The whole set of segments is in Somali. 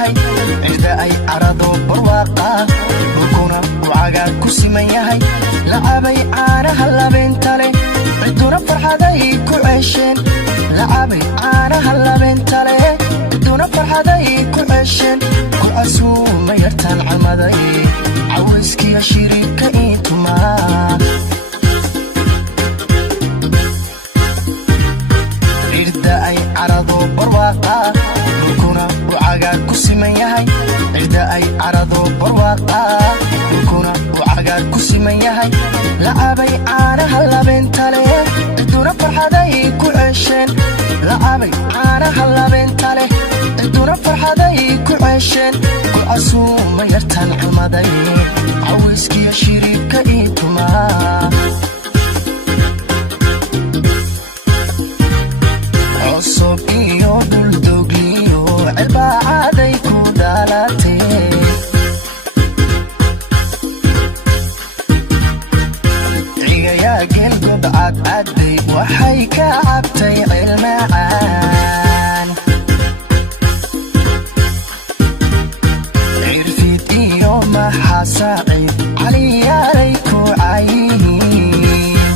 yahay cida ay arado barwaaqa dhulkuna uu cagaar ku siman yahay lacabay caanaha labeenta leh ciduna farxaday ku ceesheen lacabay caanaha labeenta leh ciduna farxaday ku ceesheen ku casuuma yartaan calmaday cawayskiya shiriibka intumaa cida ay arado barwaaqa dhulkuna uu cagaar ku siman yahay cida ay arado barwaaqa dhulkuna uu cagaar ku siman yahay lacabay caanaha labeenta leh ciduna farxaday ku ceesheen lacabay caanaha labeenta leh ciduna farxaday ku ceesheen ku casuuma yartaan calmaday cawayskiya shiriibka intumaa cusub iyo dhuldogliyo cilbaacaday ku dhalatee cigayaa geelgob cadcaday waxay ka cabtay cilmacaan cirfid iyo maxaa saaciid caliyaalay ku cayihiin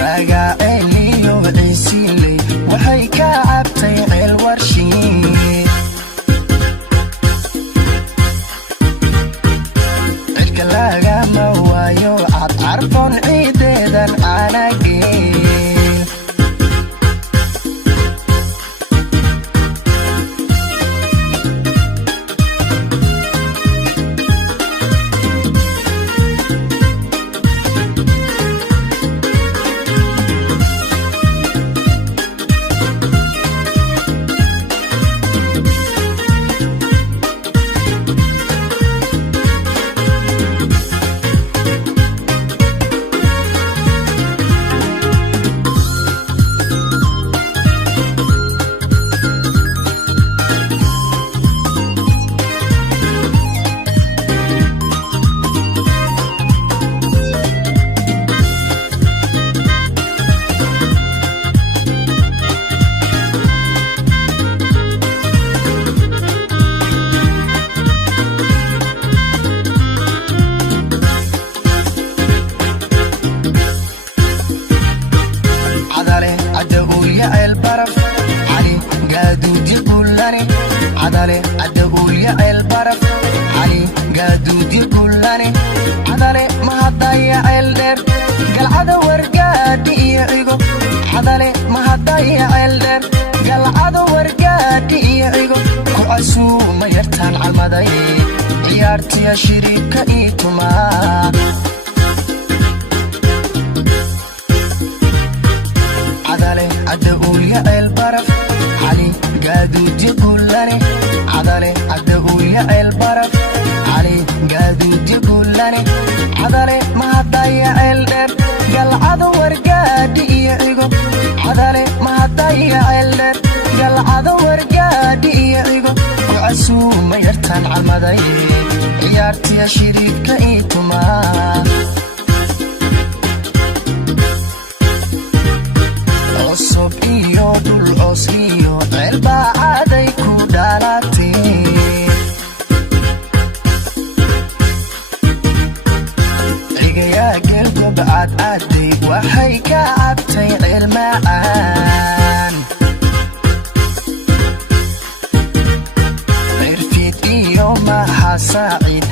ragaaceliyo ciisiley waxay ka cabtay ceel warshiid cidka lagama waayo cadcarfoon ciideedan caanagee عدالي عدقول يا البرف علي قادود يقولاني عدالي ما هضيع الدر قال عدا ورقاتي يعيقو عدالي ما هضيع الدر قال عدا ورقاتي يعيقو كعسو ما يرتان عالمدي عيارتي يا شريك إيتما عدالي عدقول يا البرف علي قادود يقولاني عدالي عدقول يا البرف علي قادود يقولاني عدالي ما هضيع الدر قال عدا ورقاتي يعيقو عدالي ما هضيع الدر قال عدا ورقاتي يعيقو وعسو ما يرتان عالمدي عيارتي يا شريك إيتما cusub iyo dhul coos iyo cilbaacaday ku dhalatee cigayaa geelgob cadcaday waxay ka cabtay cilmacaan cirfid iyo maxaa saaciid